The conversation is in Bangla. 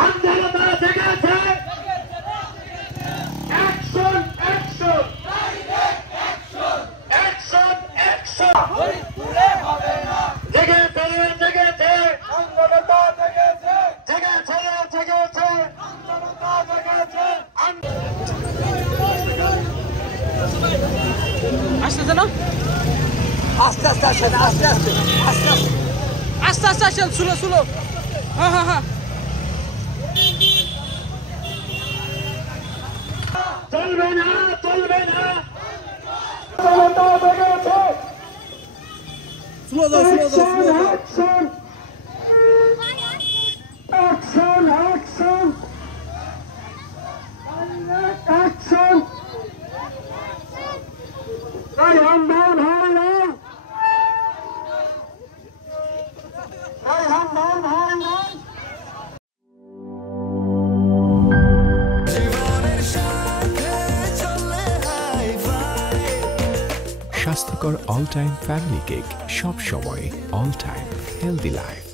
আন্দোলনটা জেগেছে অ্যাকশন অ্যাকশন অ্যাকশন অ্যাকশন হরিপুরে হবে না জেগেছে জেগেছে আন্দোলনটা জেগেছে জেগেছে জেগেছে আন্দোলনটা জেগেছে আসতেছে না আস্তে আস্তে আসেন আস্তে আস্তে আস্তে আস্তে আস্তে আসেন স্লো স্লো হ্যাঁ হ্যাঁ হ্যাঁ চলবে না চলবে না স্লো দাও স্লো দাও স্লো দাও action action action action Raihan ভাই রায়হান ভাই স্বাস্থ্যকর অল টাইম ফ্যামিলি কেক সব সময় অল টাইম হেলদি লাইফ।